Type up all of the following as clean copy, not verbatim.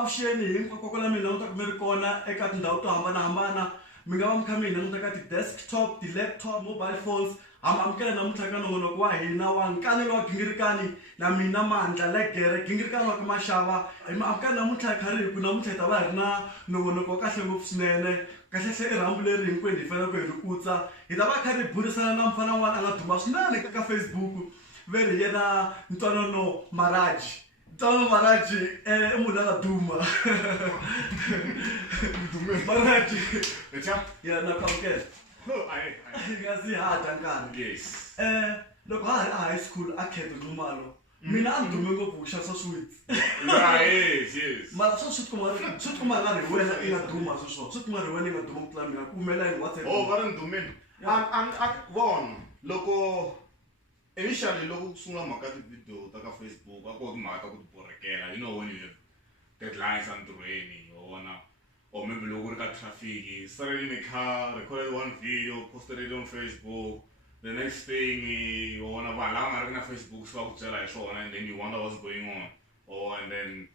avuxeni hinkwako la mina ta kumeri kona eka tindhawu to hambanahambana mi nga va mi kha mi languta ka ti-desktop ti-laptop mobile phones amukela namuntlha ka nongonoko wa hina wa nkanelo wa gingirikani na mina Mandla Legere gingirikani wa ka Mashava amukela namuntlha khari hi ku namuntlha hi ta va hi ri na nongonoko wa kahle ngopfu swinene kahlehla i rhambu leri hinkwenu hi faneleke hi ri kutsa hi ta va hi karhi hi burisana na mfana wun'wana a nga duma swinene ka Facebook ve ri yena Ntwanano Maraji Maraji i munhu a nga duma Maraji ya na kamukela ngazi hata nkarhi Yes. loko ha ri a high school a khetha Nxumalo mina a ni dume ngopfu ku xavisa sweets Yes. mara swi tikuma nga ri wena i nga duma sweswo swi tikuma ri wena i nga duma ku tlula mina ku humela yini WhatsApp Oh, va ri ndhumeni. Vona loko initially loko sungula mhaka ti-video ta ka Facebook a ku mhaka ta ku tiborekela, you know, when you have deadlines entirhweni or maybe loko ri ka traffic, started in a car, recorded one video, posted it on Facebook. The next thing vanhu lava nga ri na Facebook swi va ku byela hi swona, and then you wonder what's going on. And then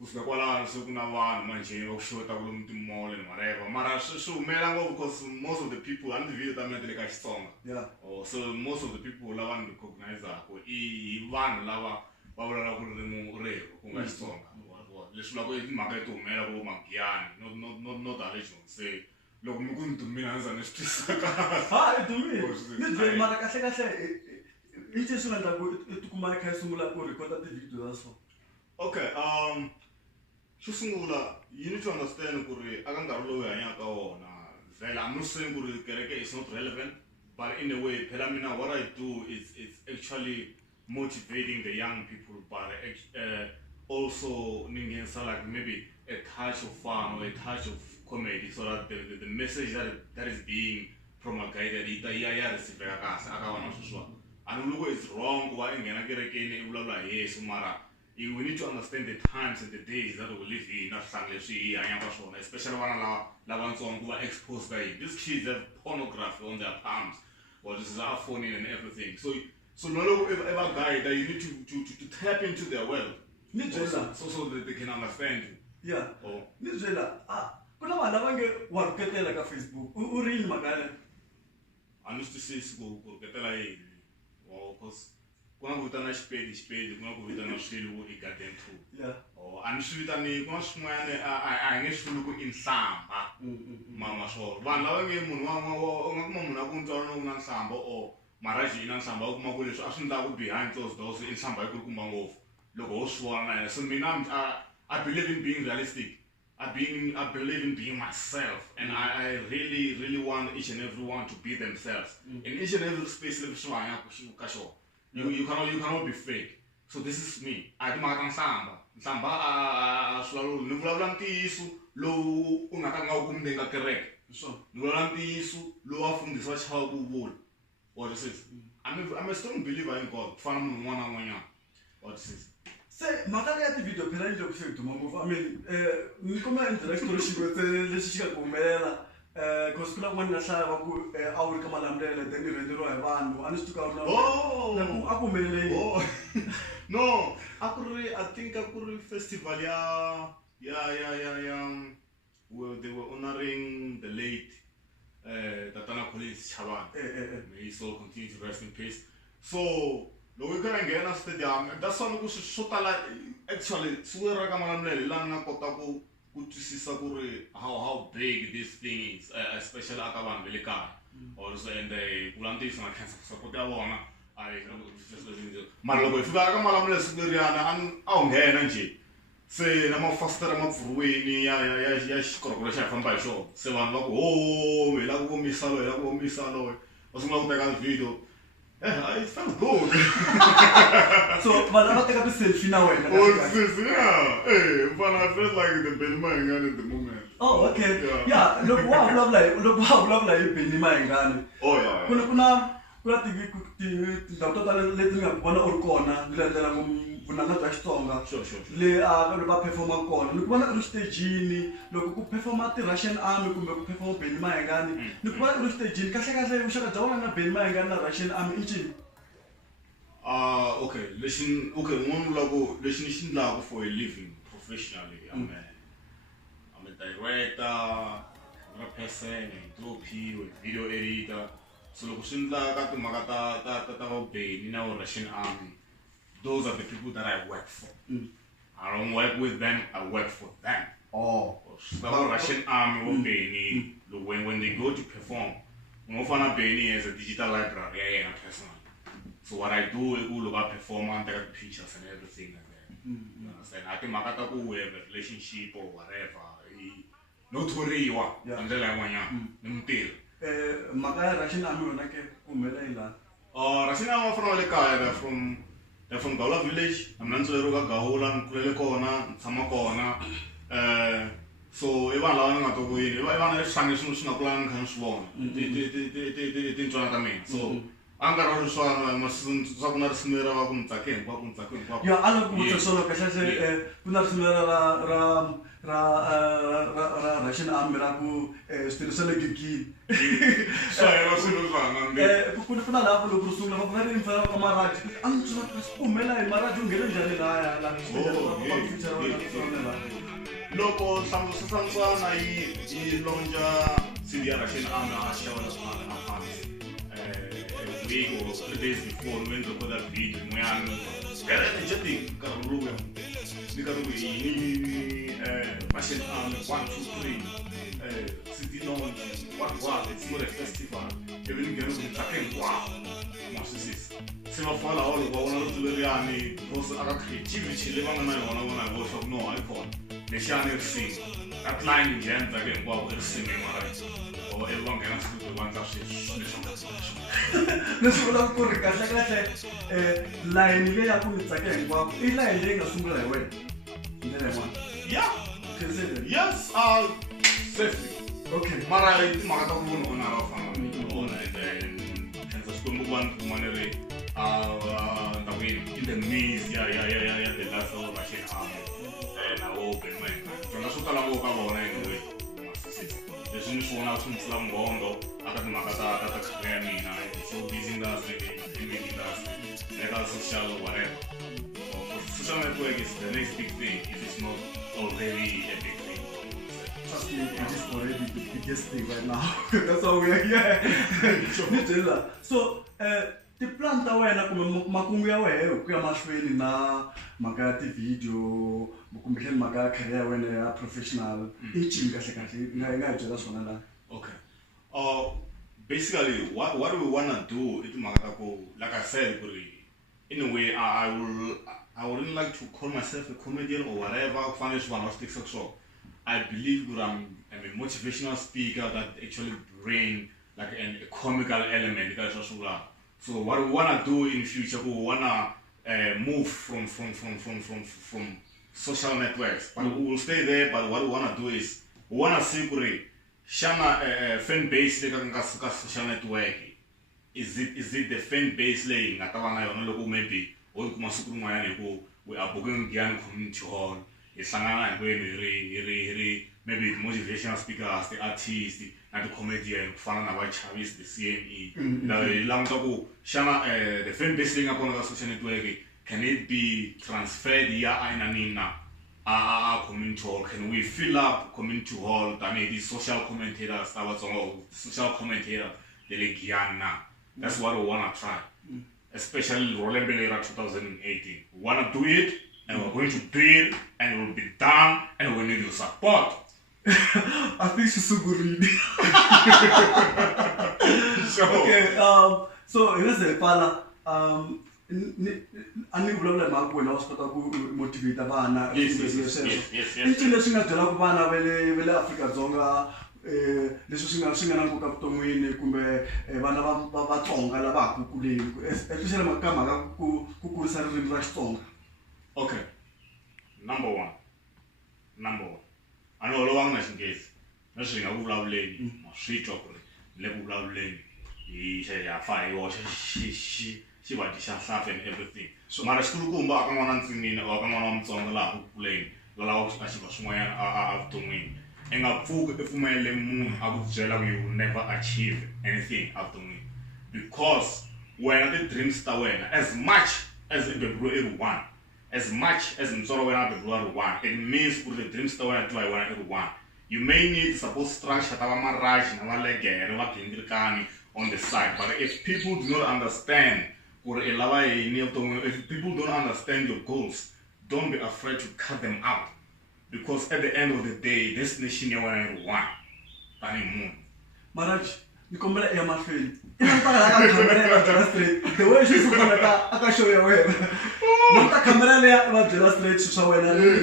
kusuka kwalano se ku na vanhu manjhe va ku xota ku lomu timall and whatever, mara swi humela ngopfu because most of the people and the video ta mina ti le ka Xitsonga. So most of the people lava ni recognizaka i vanhu lava va vulavulaka ririmi rero ku nga Xitsonga. Leswi vulaka i timhaka ti humela vo Magiyani, not the region. Se loko mi ku ni dumile a ndzi ni swi twisisa kahle. I dumile ni byeli mara kahle i ncini swi nga endla ku i tikuma i kha i sungula ku recorda ti-video ta so. Okay, xo sungula you need to understand ku ri aka nkarhi lowu hi hanyaka wona vhela I'm not saying ku ri kereke is not relevant, but in a way phela mina what I do is it's actually motivating the young people, but also ningenisa like maybe a touch of fun or a touch of comedy, so that the message that is being promulgated ya receive kahle aka vana sweswiwa. And loko it's wrong ku va i nghena kerekeni i vulavula hi Yesu, mara we need to understand the times and the days that we live in, na swihlangi leswi hi hanyaka swona, especially vana lavatsongo ku va exposed ka yini. These kids have pornography on their palms, or this is our phone and everything. So no ever guide that you need to tap into their world. So that they can understand you. Yeah. Ni byela ku na vanhu lava nge wa rhuketela ka Facebook u ri yini mhaka yaleyo? A ni swi twisisi ku rhuketela yini, because ku na ku vitana xipedi ku na ku vitana swilo i garden tool. A ni swi vitani ku na swin'wanyana a hi nge swi vuli ku i nhlamba mama swona. Vanhu lava nge munhu u nga kuma munhu a ku Ntwanano ku na nhlamba or Maraji i na nhlamba u kuma ku leswi a swi endlaka behind closed doors i nhlamba yi kulukumba ngopfu loko ho swi vona na yena. So mina I believe in being realistic. I believe in being myself, and I really want each and everyone to be themselves. In each and every space, you cannot be fake. So this is me. I do my samba. Samba swallow ni vulavula ntiyiso lowu u nga ta nga ku mi nga kereke. Ni vulavula ntiyiso lowu a fundisa chava ku vula. What is this? I'm a strong believer in God. Fana munhu un'wana na un'wanyana. What is this? Se mhaka leya ti-video phela yi le ku se duma ngopfu. I mean ni kuma indirectory xikwetse lexi xi nga ku humelela because ku na kun'wana na hlaya va ku a wu ri ka Malamulele then i rhendzeriwa hi vanhu a ni swi tuka a ku humelele yini? No, a ku ri I think a ku ri festival ya where they were honoring the late Tatana Collins Chabane. May his soul continue to rest in peace. So loko i kha nghena stadium that's one ku swo tala actually swi ra ka Malamulele la nga kota ku twisisa ku ri how big this thing is, especially aka vanhu ve le kaya. Also and ku landzisa na cancer support ya vona mara loko hi fika ka Malamulele siku leriyana a wu nghena nje se na mafasitara ma pfuriwini ya xikorokoro xa hi famba hi xona, se vanhu va ku hi lava ku omisa loyi va sungula ku teka video. It felt good. So vanhu lava teka ti-selfie na wena? But I felt like the Benny Mayengani at the moment. Oh, okay. Yeah, loko wa vulavula hi Benny Mayengani. Ku na tindhawu to tala leti ni nga vona u ri kona ni landzela vunanga bya Xitsonga le va performa kona. Ni ku vona u ri xitejini loko ku performa ti-Russian Army kumbe ku performa Benny Mayengani, ni ku vona u ri xitejini kahle vuxaka bya wena na Benny Mayengani na Russian Army i ncini? Okay, lexi ni xi endlaku for a living professionally, director, camera person, DOP, video editor. So loko swi endla ka timhaka ta vumbhoni na Russian army, those are the people that I work for. I don't work with them, I work for them. Oh. The Russian army vumbhoni, when they go to perform, ngofana Benny as a digital library, yeah, personally. So what I do is look at performance, take out pictures and everything like that. You understand? I think makata ku we have a relationship or whatever. No toriwa. Until I want ya. Maka Russian army na ke umela ila. Russian army from Gaula village. I'm not sure ka Gaula nkulele kona, nsama kona. So even la nga to go in. Even na sange suna plan kan swon. Ti ntwana ka mina. So angara ruswana masakuna risimera wa kumtsakeni kwa ya ala kumutsa solo kahle kuna risimera ra Russian army ra ku stirisele gigi sai rasulu zanga kuna lapho lokusungula bavale imfana kamaradi angitsona kumela imaradi ungene njani la loko samsana yi lonja sidia Russian army ashawala sana week or 3 days before when to put that video moyana era energetic karuga nikaruga fashion 1 2 3 city launch what it's more a festival even get to taken wow moses sema fala all wa wana rutuleriani boss aka creativity le banga na wana go shop no icon le shane sing that line in jam again wow sing mara o everyone can ask the ones Nesula ku ri kahle line le ya ku tsaka hinkwawo I line leyi nga sungula hi wena ndlela yin'wana yes safely okay mara timhaka ta ku vona ona va famba ona and swikwembu vanhu kun'wana ri in the midst ya the last of Russian army na open mind dyondza swo tala ngopfu ka vona anyway leswi ni swi vonaka swi ni pfula mbhondo aka timhaka ta career ya mina showbiz industry gaming industry eka social whatever social network is the next big thing if it's not already a big thing. Trust me, it is already the biggest thing right now. That's why we are here. So ti-plan ta wena kumbe makungu ya wena ku ya mahlweni na mhaka ya ti-video kumbexani mhaka ya career ya wena ya professional I ncini kahle i nga hi byela swona laha. Okay. Basically, what do we want to do? Like I said, in a way, I wouldn't like to call myself a comedian or whatever. I believe that I'm a motivational speaker that actually bring like a comical element. So what we want to do in the future, we want to move from social networks, but we will stay there. But what we want to do is we want to see shana fan base like social network. Is it the fan base laying at maybe or we are booking Gyan community hall. It's maybe the motivational speakers, the artists, and the comedian, Fana White Chavis, the CME. The fan base laying upon the social network, can it be transferred here in community hall? Can we fill up community hall? The social commentators, social commentator, the Legiana. That's what we want to try. Especially Roland Belera 2018. We want to do it, and we're going to do it, and it will be done, and we need your support. I think she's so good. Okay, so here's the fala. Ani vulavula mhaka wena wa swi kota ku motivate vana ncini leswi nga byela ku vana va le Afrika-Dzonga leswi swi nga na nkoka vuton'wini kumbe vana va Vatsonga lava ha ku kuleni especially ka mhaka ku kurisa ririmi ra Xitsonga. Okay, number one a ni holovanga na Xinghezi na swi nga ku vulavuleni ma swi twa ku ri le ku vulavuleni hi ya fa hi yoxe xivati xa hlafe and everything. So mara xikulukumba aka n'wana ntsinini or aka n'wana wa Mutsonga laha ku kuleni lalawa a xiva swin'wanyana a vuton'wini I nga pfuki I pfumelele munhu a ku byela ku you will never achieve anything avuton'wini because wena ti-dreams ta wena as much as I beburiwe I ri one, as much as mutswari wa wena a beburiwa a ri one, it means ku ri ti-dreams ta wena ti va hi wena I ri one. You may need support structure on the side, but if people do not understand, if people don't understand your goals, don't be afraid to cut them out. Because at the end of the day, this nation you want to want. Maraj, you come back here, my friend. The way she's going to show you where. Not a camera there, but just let you show it. You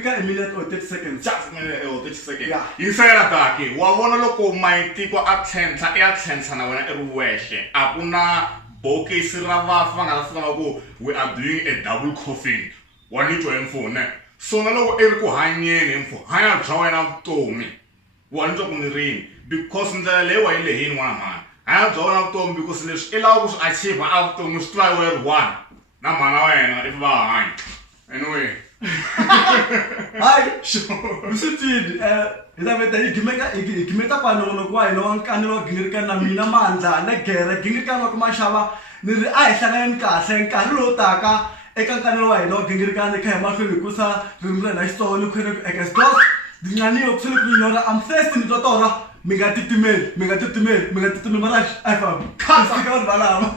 can a minute or 30 seconds. Just a minute or 30 seconds. Yeah. Inside attack, what one look of my tipo attend, and I want to wish. Apuna, Boke Sirava, we are doing a double coffin. One need to phone. So no Eriko Hanye info. I am drawing up to me. One job on the rain. Because in the lewa in the hin one man. I am drawing up to because there's allows I save out to must try well one. Namana, if I anyway. Hi, sure. Listen to it. Ikimeta pano kwa ino kanilo gingirika na mina manza na gere gingirika no kumashaba ni ai sangan ka senka rota eka kanilo wa ino gingirika ne kai mafi kusa rimre na sto ni kwene ekas dos dinani opsele kunyora am thirsty ni totora mega titimel marash ai fam kan sikon balama